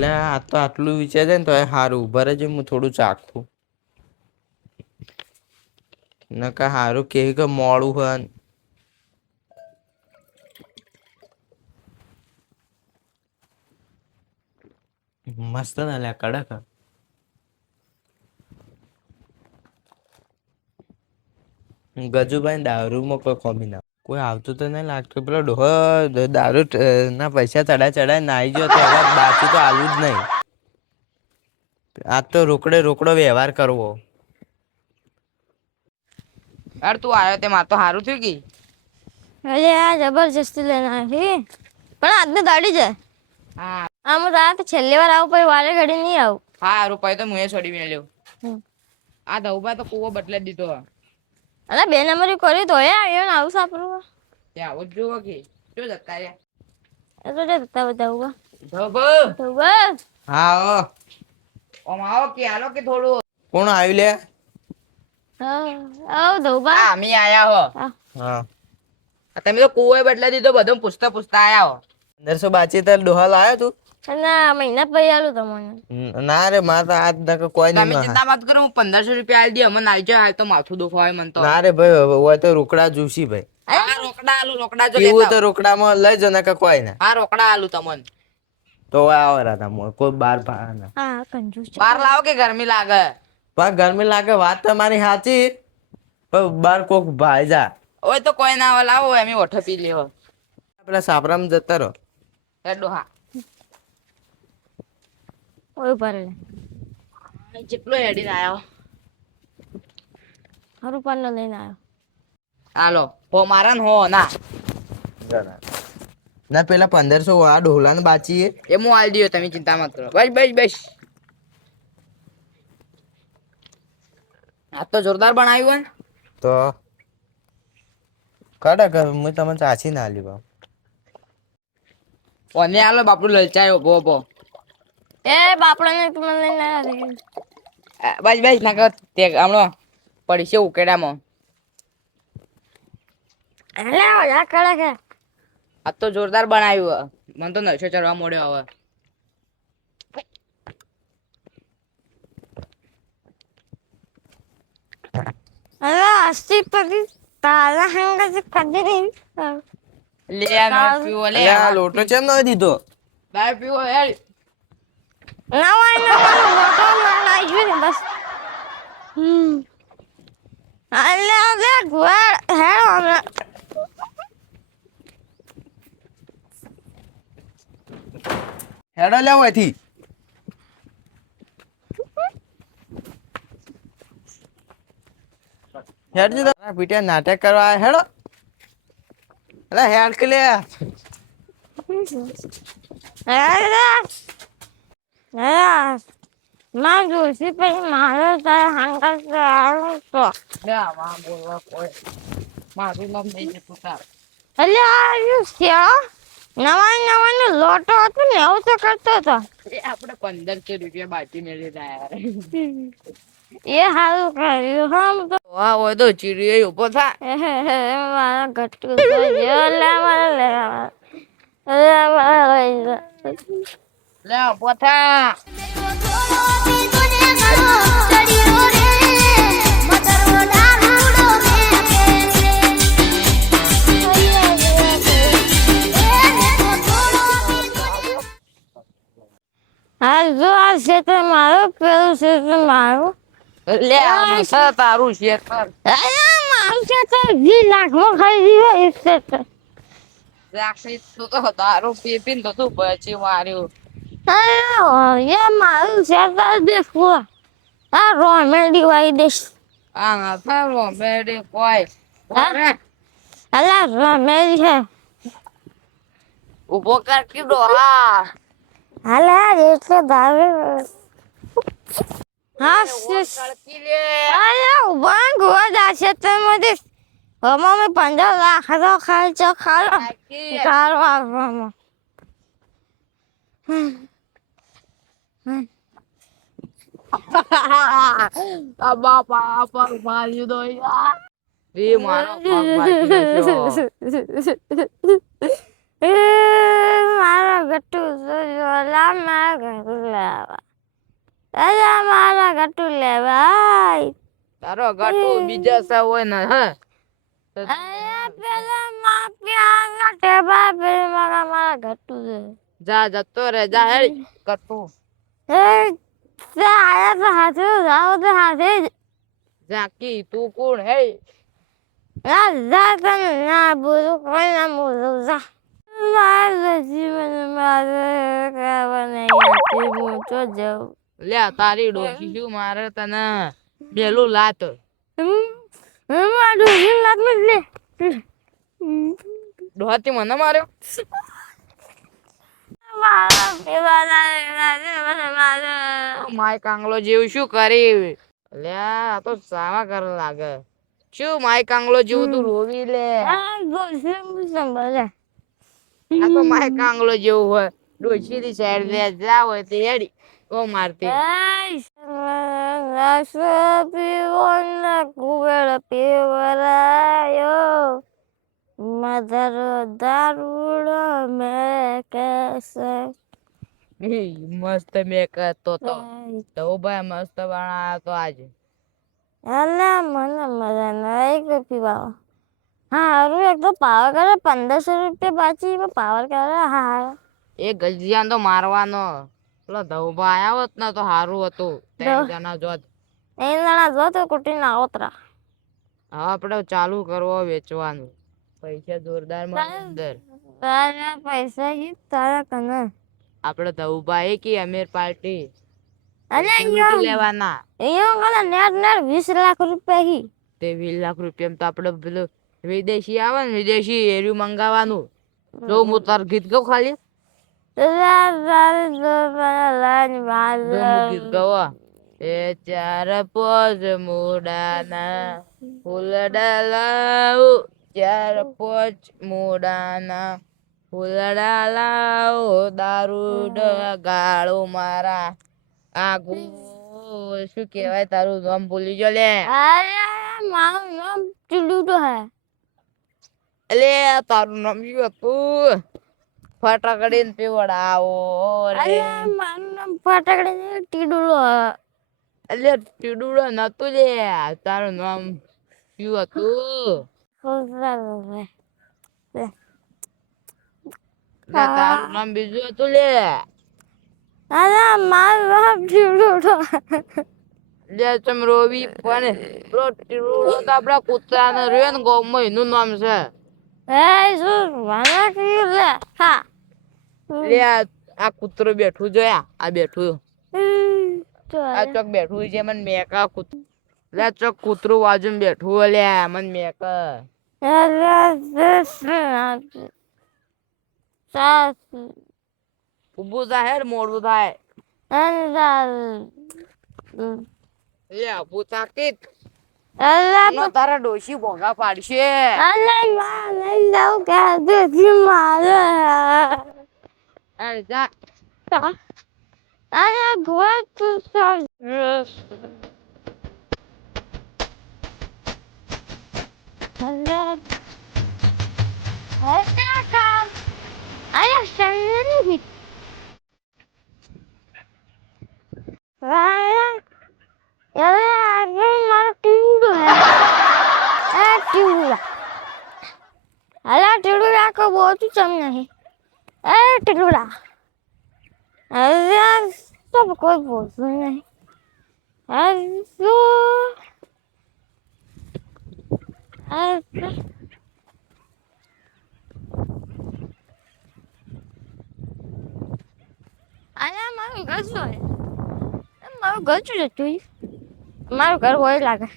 એટલે આ તો આટલું વિચારે ને તો સારું ઉભા રહેજે હું થોડું ચાખું નકા સારું કે મોડું હોય મસ્ત ના લે કડક ગજુભાઈ દારૂમાં કોઈ કોમી ના કોઈ આવતું તો નહીં લાગતું પેલો ડોહો દારૂ ના પૈસા ચડાય નાઈ ગયો તો હવે બાકી તો આલું જ નહીં આ તો રોકડો વ્યવહાર કરવો યાર તું આવ્યો તે માર તો સારું થયું કે અરે આ જબરજસ્તી લઈને આવી પણ આજની દાડી છે હા આમ રાત છેલ્લી વાર આવું પછી વારે ઘડી નહીં આવું હા રૂપાઈ તો મુએ છોડી મેલ્યો આ ધઉબા તો કૂવો બદલે દીધો અરે 2 નંબરી કરી તો આવ્યો ને આવું સાપડું ત્યાં આવું જ જોવો કે શું જતા રહ્યા એ તો જતા બધા ધઉબો હા ઓમ આવો કે હાલો કે થોડું કોણ આવ્યું લે આવ ધોબા હા અમે આયા હો હા તમે તો કૂવો બદલા દીધો બધું પૂછતા આયા હો 1500 બાચી તાર ડોહા લાયો તું ના મહિના પછી આલું તમને ના રે માર તો આજ તક કોઈ તમે નહીં ચિંતા મત કરો હું 1500 રૂપિયા આલી દે અમને નાઈ જાય હાલ તો માથું દુખાય મન તો ના રે ભાઈ હોય તો રોકડા જોશી ભાઈ હા રોકડા આલુ રોકડા જો પીવું લેતા તો રોકડામાં લઈ જો નકા કોઈ ના હા રોકડા આલુ તમને તો આવો રાતા કોઈ બાર ના હા કંજૂસ બહાર લાવો કે ગરમી લાગે પણ ગરમી લાગે વાત તમારી સાચી પણ બાર કોક ભાઈ જા ઓય તો કોઈ ના લાવો એમ ઓઠો પી લેવો પેલા સાપરામાં જતા રહો હેડો હા ઓય પર જેટલો હેડીને આયો હારું પાન લઈને આવ્યો હાલો હો મારા ને હો ના ના પેલા 1500 આ ઢોલા ને બાચી એ હું આલી દયો તમે ચિંતા મત કરો બસ આ તો જોરદાર બનાવ્યું હે તો કડક હું તમને ચાચી ના આલી બાપ ઓને આલો બાપુ લલચાયો ભો એ બાપડાને તમને લઈને આવ્યા બસ ના કર તે હમણો પડી છે ઉકેડામાં અરે ઓલા કડક હે આ તો જોરદાર બનાવ્યું મને તો નશો ચડવા મોડ્યો હવે અરે આસ્તી પડી તારા હંગા કદી નહીં લે આ નો પીવો લે આ લોટો કેમ ન દીધો બાય પીવો યાર નવા મોટો માલ આવી ગયો ને બસ અલે ગુવાડ હે હમણાં હેડો લેવો એથી હેડ જી પીટિયા નાટક કરવા આયા હેડો અરે હેડ કે લે માં જોશી પછી મારો તારા હંગા તો લે આવા બોલવા કોઈ મારું નામ નહીં જતું તાર અલે આવ્યું છે નવા નો લોટો હતો ને એવું તો કરતો હતો એ આપણે 1500 રૂપિયા બાકી મેળવી યાર એ હારું કર્યું હમ તો વાહ ઓય તો ચીડીએ ઉભો થા મારા ગટ્ટુ તો લે મારા લે ઉભો થા હા જો આ ક્ષેત્ર મારું પેલું ક્ષેત્ર મારું લે આ સર તારું શેર કર મારું ક્ષેત્ર 20 લાખમાં ખરીદી હોય એક ક્ષેત્ર રાખી તું તો તારું પીપીન તો તું પછી માર્યું એ મારું ક્ષેત્ર દેખવું આ રોમેડી વાઈ દેશ આ ના થારો બેડી કોઈ અલા રોમેડી છે ઉભો કર કીધો હા અલા એટલે ભાવે હા કળકી લે અરે ઉભા ગોવા દા ક્ષેત્રમાંથી અમે 15 લાખ નો ખર્ચો કરવામાં આ બાપા પર માર્યું દો યાર એ મારો પગ ભાગી ગયો મારા ગટ્ટુ જોલા મારા અરે મારા ગટુ લેવાય તારો ગટુ બીજા સા હોય ને હા અરે પેલા માફિયા ટેબા પે મારા ગટુ છે જા જતો રે જા હે ગટુ એ તે આયા તો હાથે જાઓ તો હાથે ઝાકી તું કોણ હે ના જા તને ના બોલું કોઈ ના બોલું જા મારે જીવન મારે કહેવા નહીં આવતી હું તો જાઉં લે તારી ડોશી શું મારે તને બેલું લાત મારું જીવ લાગ લે ડોહાતી મને માર્યો મારા પીવાના માય કાંગલો જેવું શું કરી લે આ તો સાવા કર લાગે શું માય કાંગલો જેવું તું રોવી લે સંભાળે આ તો માય કાંગલો જેવું હોય ડોશી ની સાઈડ લે જા હોય તે હેડી ઓ મારતી પીવોના કુવેળ પીવરાયો મધર દારૂડો મેં કેસે મસ્ત મેકઅપ તો ભાઈ મસ્ત બનાયો તો આજે અલા મને મજા નહીં કોઈ પીવા હા હારું એક તો પાવર કરે 1500 રૂપિયા બાકી પાવર કરે હા એ ગજિયાન તો મારવાનો પેલો ધવભા આયા હોત ને તો સારું હતું 3 જણા જોત એ જણા જો તો કુટી ના આવતરા હવે આપણે ચાલુ કરવો વેચવાનું પૈસા જોરદાર મળે અંદર તારા પૈસા હી તારા કને આપણે ધવભા એ કે અમીર પાર્ટી અને લૂંટી લેવાના અહીંયા કને નેટ 20 લાખ રૂપિયા હી તે 20 લાખ રૂપિયા તો આપણે પેલું વિદેશી આવે ને વિદેશી એર્યું મંગાવવાનું જો હું તાર ગીત ગાઉં ખાલી ગીત ગાવા એ ચાર પોચ મોડાના ફૂલડા લાવો ચાર પોચ મોડાના ફૂલડા લાવો દારૂ ગાળો મારા આગુ શું કહેવાય તારું નામ ભૂલી ગયો લે અરે મારું નામ ટીડુડો હે એટલે તારું નામ શું હતું ફટાકડીને પીવડાવો રે અરે મારું નામ ફટાકડે ટીડુડો હે એટલે ટીડુડો નતું લે તારું નામ શું હતું તારું નામ બીજું હતું લે અરે મારું નામ ટીડુડો લે ચમ રોવી પણ પેલો ટીડુડો તો આપડા કૂતરાને રહ્યો ને ગામમાં એનું નામ છે એ શું વાના કયું લે હા લે આ કૂતરો બેઠું જોયા આ બેઠું આ ચોક બેઠું છે મને મેકા કૂતરું લે ચોક કૂતરું બાજુ બેઠું લે મને મેકા ઉભું થાય હેડ મોડું થાય લે ઉભું થાકી તારા ડોશી ભોગા પાડશે હેડ જા टिड़ूड़ा को बहुत ही चम नहीं ए टिड़ूड़ा अरे सब कोई बोलता नहीं અરે મારું ઘર શું હે મારું ઘર શું જતું મારું ઘર હોય લાગે